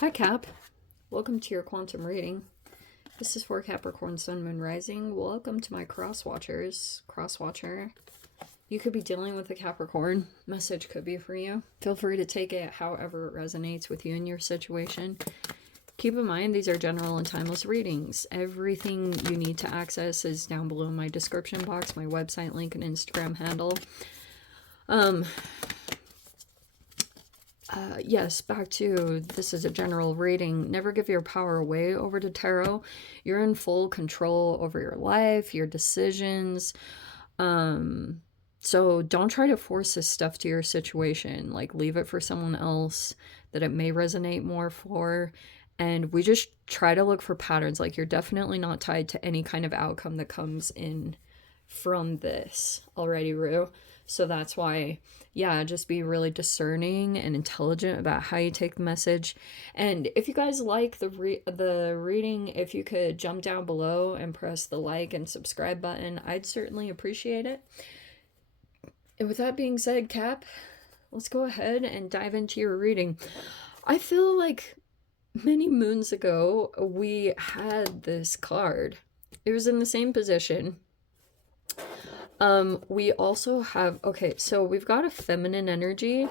Hi Cap, welcome to your quantum reading. This is for Capricorn Sun Moon Rising. Welcome to my crosswatcher. You could be dealing with a Capricorn. Message could be for you. Feel free to take it however it resonates with you and your situation. Keep in mind these are general and timeless readings. Everything you need to access is down below in my description box, my website link and Instagram handle. Yes, back to this is a general reading. Never give your power away over to tarot. You're in full control over your life, your decisions. So don't try to force this stuff to your situation. Like, leave it for someone else that it may resonate more for. And we just try to look for patterns. Like, you're definitely not tied to any kind of outcome that comes in from this already, Rue. So that's why, yeah, just be really discerning and intelligent about how you take the message. And if you guys like the reading, if you could jump down below and press the like and subscribe button, I'd certainly appreciate it. And with that being said, Cap, let's go ahead and dive into your reading. I feel like many moons ago, we had this card. It was in the same position. We also have, okay, so we've got a feminine energy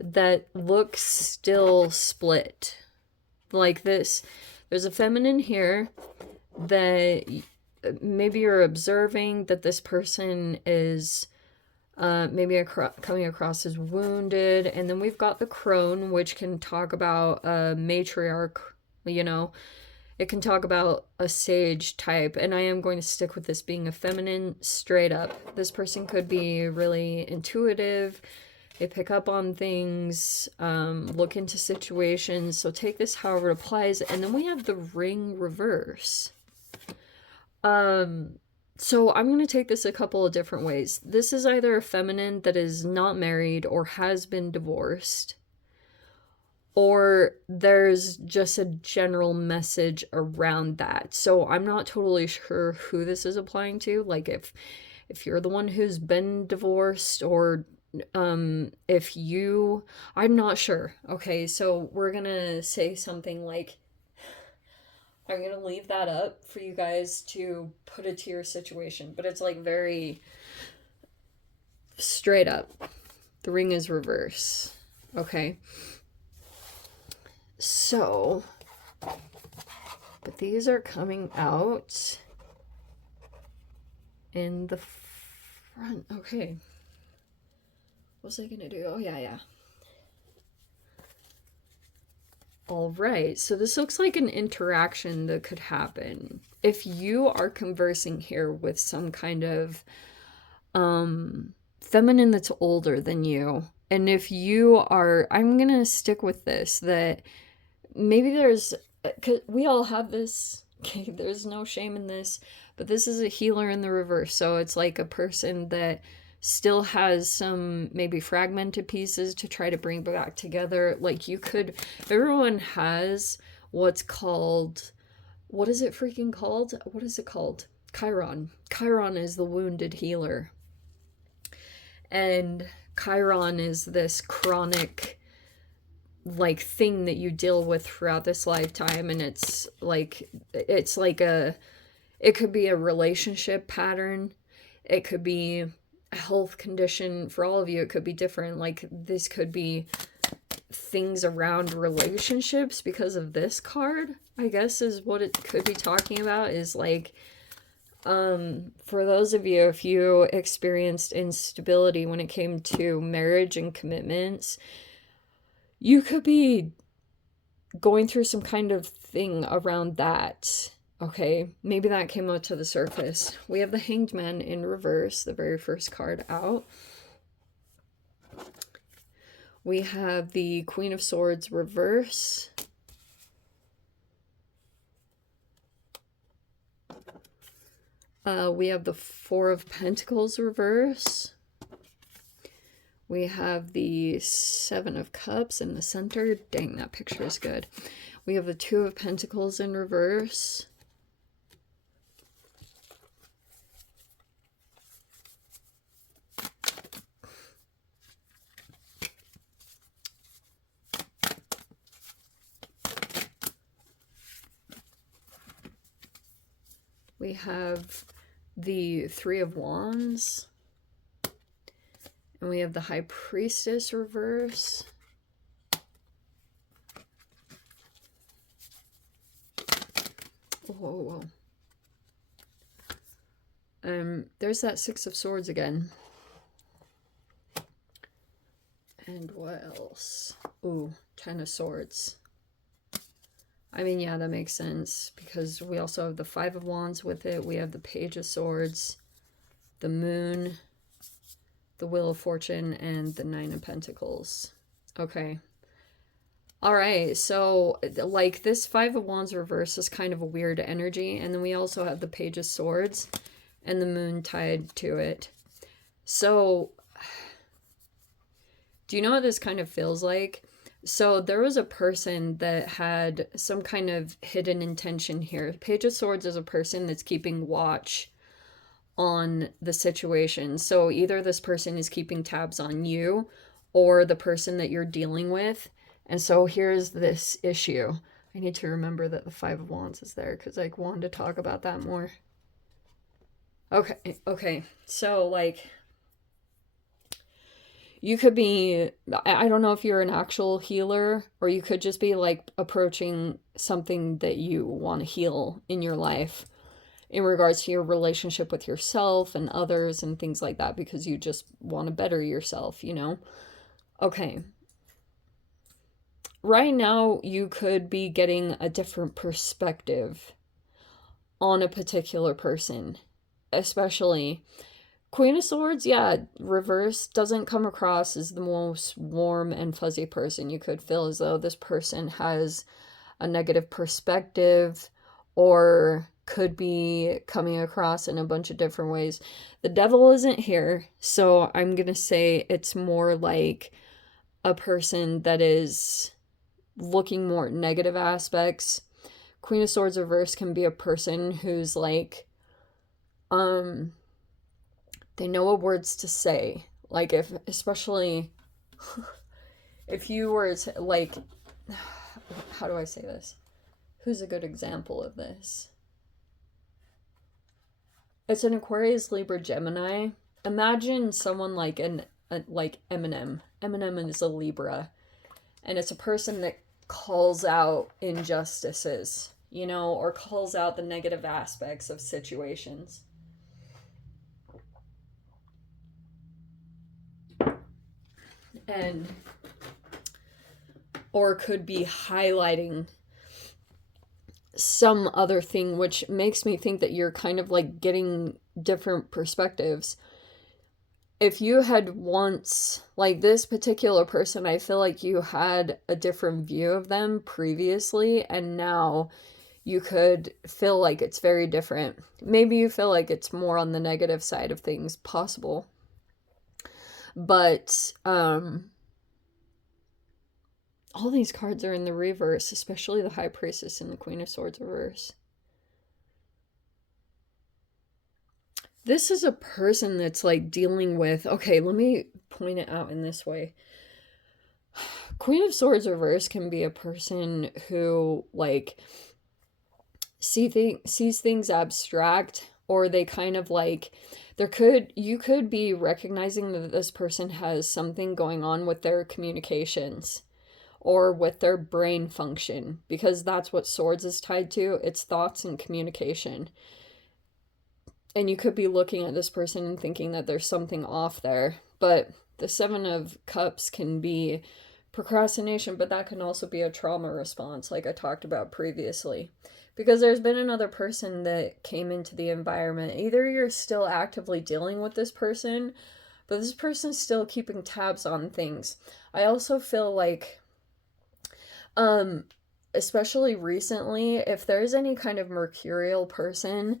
that looks still split. Like this. There's a feminine here that maybe you're observing that this person is maybe coming across as wounded. And then we've got the crone, which can talk about a matriarch, you know. It can talk about a sage type, and I am going to stick with this being a feminine straight up. This person could be really intuitive. They pick up on things, look into situations. So take this however it applies. And then we have the ring reverse. So I'm going to take this a couple of different ways. This is either a feminine that is not married or has been divorced, or there's just a general message around that. So I'm not totally sure who this is applying to. Like if you're the one who's been divorced, or if you, I'm not sure. Okay, so we're gonna say something like, I'm gonna leave that up for you guys to put it to your situation, but it's like very straight up. The ring is reverse. Okay. So, but these are coming out in the front. Okay. What was I gonna do? Oh, yeah. All right. So this looks like an interaction that could happen. If you are conversing here with some kind of feminine that's older than you, and if you are, I'm gonna stick with this, that maybe there's, cause we all have this, okay, there's no shame in this, but this is a healer in the reverse. So it's like a person that still has some maybe fragmented pieces to try to bring back together. Like you could, everyone has what's called, what is it freaking called? What is it called? Chiron. Chiron is the wounded healer. And Chiron is this chronic like thing that you deal with throughout this lifetime, and it's like a, it could be a relationship pattern, it could be a health condition. For all of you it could be different. Like this could be things around relationships because of this card, I guess, is what it could be talking about. Is like for those of you, if you experienced instability when it came to marriage and commitments, you could be going through some kind of thing around that. Okay, maybe that came out to the surface. We have the Hanged Man in reverse, the very first card out. We have the Queen of Swords reverse. We have the Four of Pentacles reverse. We have the Seven of Cups in the center. Dang, that picture is good. We have the Two of Pentacles in reverse. we have the Three of Wands. And we have the High Priestess reverse. Whoa, whoa. There's that Six of Swords again. And what else? Ooh, Ten of Swords. I mean, yeah, that makes sense because we also have the Five of Wands with it. We have the Page of Swords, the Moon, the Wheel of Fortune, and the Nine of Pentacles. Okay. All right, so like this Five of Wands reverse is kind of a weird energy. And then we also have the Page of Swords and the Moon tied to it. So do you know what this kind of feels like? So there was a person that had some kind of hidden intention here. Page of Swords is a person that's keeping watch on the situation. So either this person is keeping tabs on you or the person that you're dealing with. And so here's this issue. I need to remember that the Five of Wands is there because I wanted to talk about that more. Okay. So like, you could be, I don't know if you're an actual healer, or you could just be like approaching something that you want to heal in your life in regards to your relationship with yourself and others and things like that, because you just want to better yourself, you know? Okay. Right now, you could be getting a different perspective on a particular person, especially Queen of Swords, yeah, reverse doesn't come across as the most warm and fuzzy person. You could feel as though this person has a negative perspective or could be coming across in a bunch of different ways. The Devil isn't here, so I'm going to say it's more like a person that is looking more at negative aspects. Queen of Swords reverse can be a person who's like, they know what words to say. Like especially if you were to, like, how do I say this? Who's a good example of this? It's an Aquarius, Libra, Gemini. Imagine someone like like Eminem. Eminem is a Libra. And it's a person that calls out injustices, you know, or calls out the negative aspects of situations. And or could be highlighting some other thing, which makes me think that you're kind of like getting different perspectives. If you had once, like this particular person, I feel like you had a different view of them previously, and now you could feel like it's very different. Maybe you feel like it's more on the negative side of things, possible. But all these cards are in the reverse, especially the High Priestess and the Queen of Swords reverse. This is a person that's like dealing with, okay, let me point it out in this way. Queen of Swords reverse can be a person who like sees things abstract, or they kind of like, you could be recognizing that this person has something going on with their communications or with their brain function, because that's what Swords is tied to. It's thoughts and communication. And you could be looking at this person and thinking that there's something off there. But the Seven of Cups can be procrastination, but that can also be a trauma response, like I talked about previously. Because there's been another person that came into the environment. Either you're still actively dealing with this person, but this person's still keeping tabs on things. I also feel like, especially recently, if there's any kind of mercurial person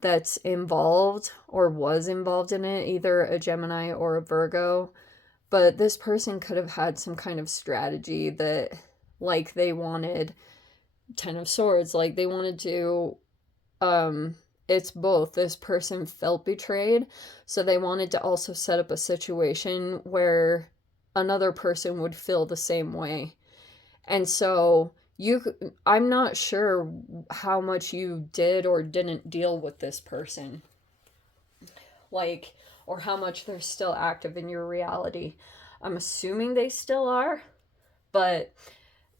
that's involved or was involved in it, either a Gemini or a Virgo, but this person could have had some kind of strategy that, like, they wanted Ten of Swords, like they wanted to, it's both. This person felt betrayed, so they wanted to also set up a situation where another person would feel the same way. And so I'm not sure how much you did or didn't deal with this person, like, or how much they're still active in your reality. I'm assuming they still are, but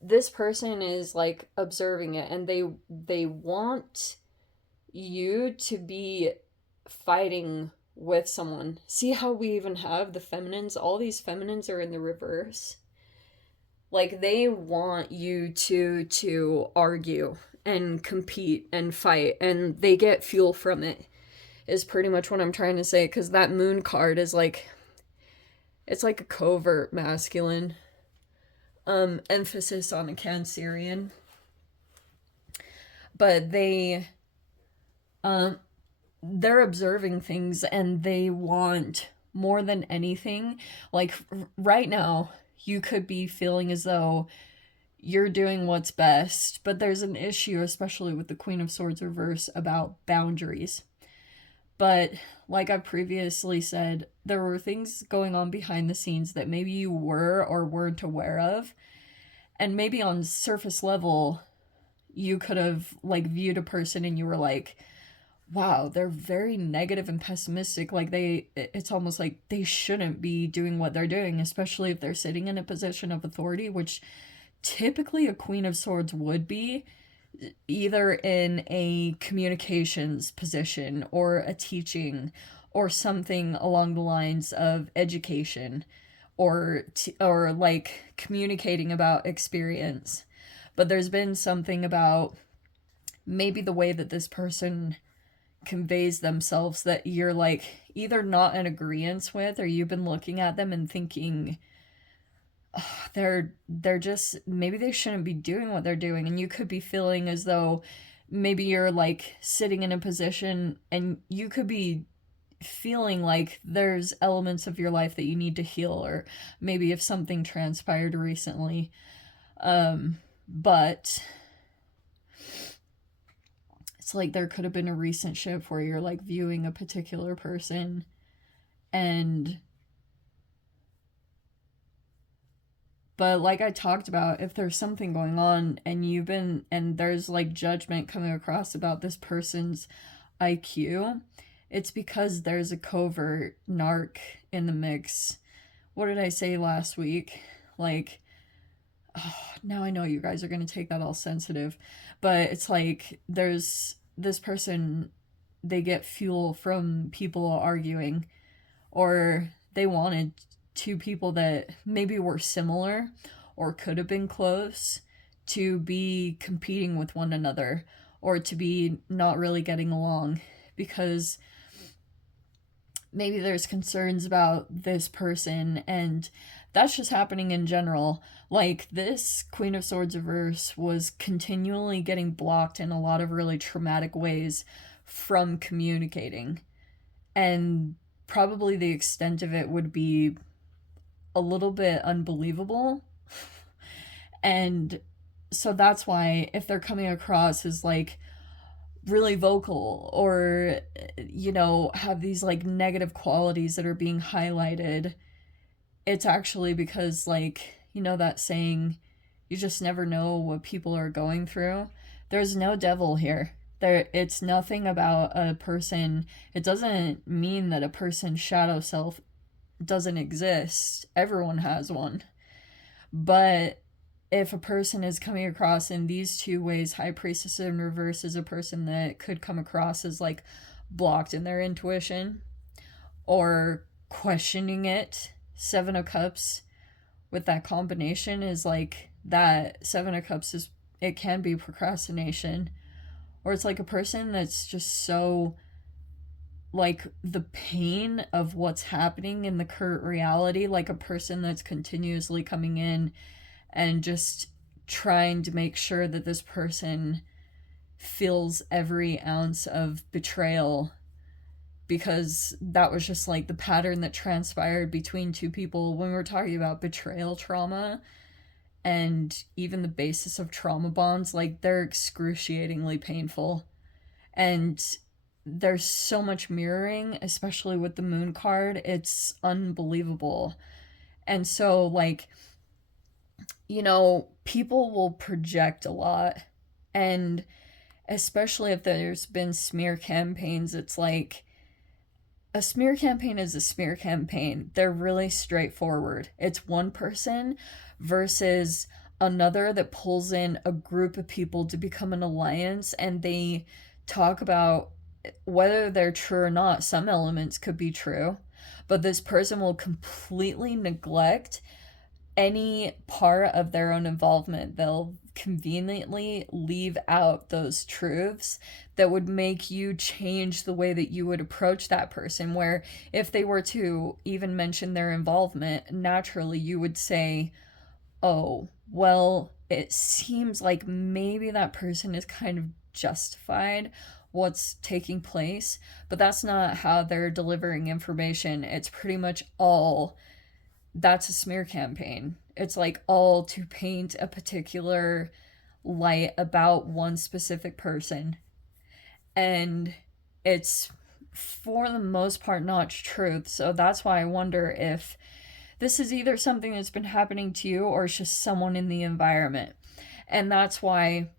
this person is like observing it, and they want you to be fighting with someone. See how we even have the feminines? All these feminines are in the reverse. Like, they want you to argue and compete and fight, and they get fuel from it, is pretty much what I'm trying to say, because that moon card is like, it's like a covert masculine emphasis on a Cancerian. But they're observing things, and they want more than anything, like right now you could be feeling as though you're doing what's best, but there's an issue, especially with the Queen of Swords reverse, about boundaries. But like I previously said, there were things going on behind the scenes that maybe you were or weren't aware of, and maybe on surface level you could have like viewed a person and you were like, wow, they're very negative and pessimistic. Like, it's almost like they shouldn't be doing what they're doing, especially if they're sitting in a position of authority, which typically a Queen of Swords would be, either in a communications position or a teaching or something along the lines of education, or like communicating about experience. But there's been something about maybe the way that this person conveys themselves that you're like either not in agreement with, or you've been looking at them and thinking, oh, they're just, maybe they shouldn't be doing what they're doing. And you could be feeling as though maybe you're like sitting in a position and you could be feeling like there's elements of your life that you need to heal, or maybe if something transpired recently. But it's like there could have been a recent shift where you're like viewing a particular person, and but like I talked about, if there's something going on and there's like judgment coming across about this person's IQ, it's because there's a covert narc in the mix. What did I say last week? Like, oh, now I know you guys are going to take that all sensitive, but it's like there's this person, they get fuel from people arguing, or they wanted two people that maybe were similar or could have been close to be competing with one another, or to be not really getting along, because maybe there's concerns about this person, and that's just happening in general. Like, this Queen of Swords reverse was continually getting blocked in a lot of really traumatic ways from communicating, and probably the extent of it would be a little bit unbelievable. And so that's why, if they're coming across as like really vocal, or have these like negative qualities that are being highlighted, it's actually because, like, that saying, you just never know what people are going through. There's no devil here. It's nothing about a person. It doesn't mean that a person's shadow self doesn't exist. Everyone has one. But if a person is coming across in these two ways, High Priestess in reverse is a person that could come across as like blocked in their intuition or questioning it. Seven of Cups with that combination is like that. Seven of Cups is, it can be procrastination, or it's like a person that's just so like the pain of what's happening in the current reality, like a person that's continuously coming in and just trying to make sure that this person feels every ounce of betrayal, because that was just like the pattern that transpired between two people when we were talking about betrayal trauma and even the basis of trauma bonds. Like, they're excruciatingly painful, and there's so much mirroring, especially with the moon card. It's unbelievable. And so, like, you know, people will project a lot. And especially if there's been smear campaigns, it's like a smear campaign is a smear campaign. They're really straightforward. It's one person versus another that pulls in a group of people to become an alliance, and they talk about whether they're true or not. Some elements could be true, but this person will completely neglect any part of their own involvement. They'll conveniently leave out those truths that would make you change the way that you would approach that person. Where if they were to even mention their involvement, naturally you would say, oh, well, it seems like maybe that person is kind of justified what's taking place, but that's not how they're delivering information. It's pretty much all that's a smear campaign. It's like all to paint a particular light about one specific person. And it's for the most part not truth. So that's why I wonder if this is either something that's been happening to you or it's just someone in the environment. And that's why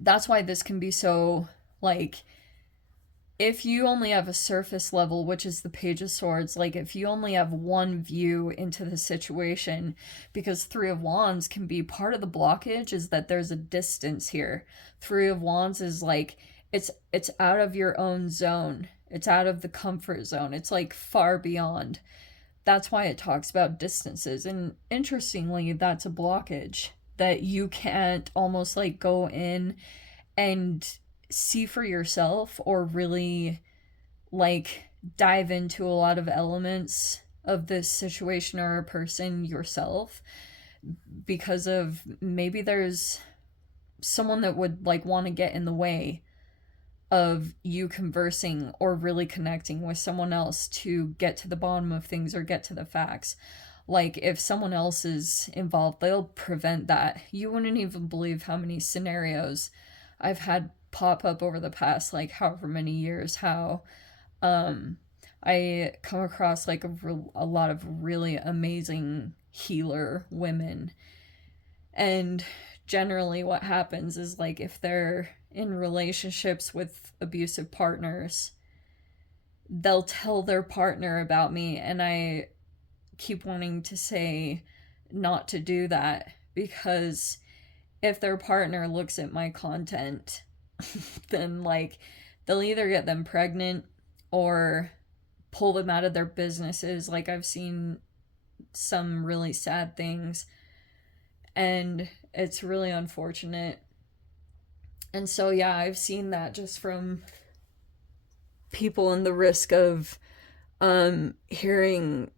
this can be so, like, if you only have a surface level, which is the Page of Swords, like if you only have one view into the situation, because Three of Wands can be part of the blockage is that there's a distance here. Three of Wands is like, it's out of your own zone. It's out of the comfort zone. It's like far beyond. That's why it talks about distances. And interestingly, that's a blockage that you can't almost like go in and see for yourself or really like dive into a lot of elements of this situation or a person yourself, because of maybe there's someone that would like want to get in the way of you conversing or really connecting with someone else to get to the bottom of things or get to the facts. Like if someone else is involved, they'll prevent that. You wouldn't even believe how many scenarios I've had pop up over the past like however many years, how I come across like a lot of really amazing healer women, and generally what happens is like if they're in relationships with abusive partners, they'll tell their partner about me, and I keep wanting to say not to do that, because if their partner looks at my content, then like they'll either get them pregnant or pull them out of their businesses. Like I've seen some really sad things, and it's really unfortunate. And so yeah, I've seen that just from people and the risk of hearing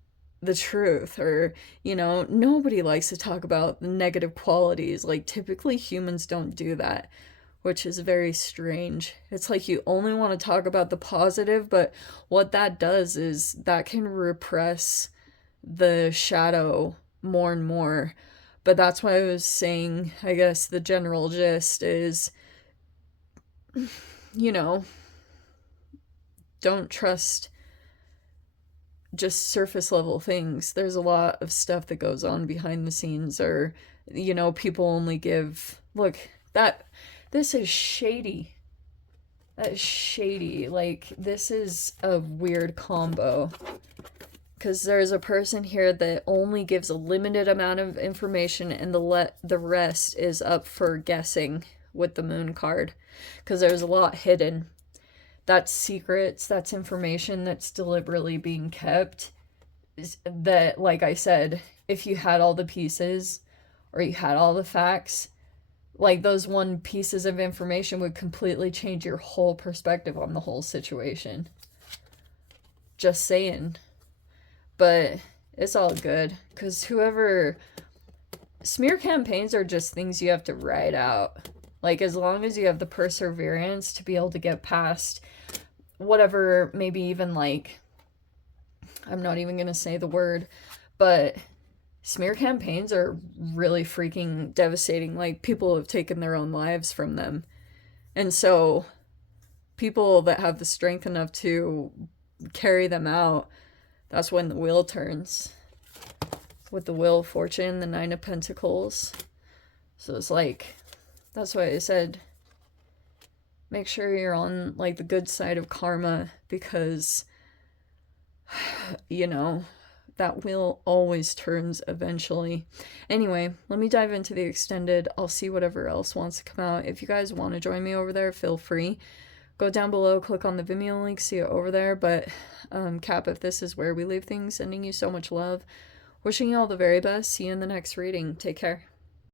the truth, or you know, nobody likes to talk about the negative qualities. Like typically humans don't do that, which is very strange. It's like you only want to talk about the positive, but what that does is that can repress the shadow more and more. But that's why I was saying, I guess the general gist is, you know, don't trust just surface level things. There's a lot of stuff that goes on behind the scenes, or, you know, people only give, look, this is shady. That is shady. Like, this is a weird combo. Because there's a person here that only gives a limited amount of information, and the rest is up for guessing with the moon card. Because there's a lot hidden. That's secrets, that's information that's deliberately being kept. That, like I said, if you had all the pieces, or you had all the facts, like those one pieces of information would completely change your whole perspective on the whole situation. Just saying. But it's all good, because smear campaigns are just things you have to ride out. Like, as long as you have the perseverance to be able to get past whatever, maybe even like, I'm not even going to say the word, but smear campaigns are really freaking devastating. Like, people have taken their own lives from them. And so, people that have the strength enough to carry them out, that's when the wheel turns. with the Wheel of Fortune, the Nine of Pentacles. So it's like, that's why I said, make sure you're on, like, the good side of karma, because, you know, that wheel always turns eventually. Anyway, let me dive into the extended. I'll see whatever else wants to come out. If you guys want to join me over there, feel free. Go down below, click on the Vimeo link, see it over there. But, Cap, if this is where we leave things, sending you so much love. Wishing you all the very best. See you in the next reading. Take care.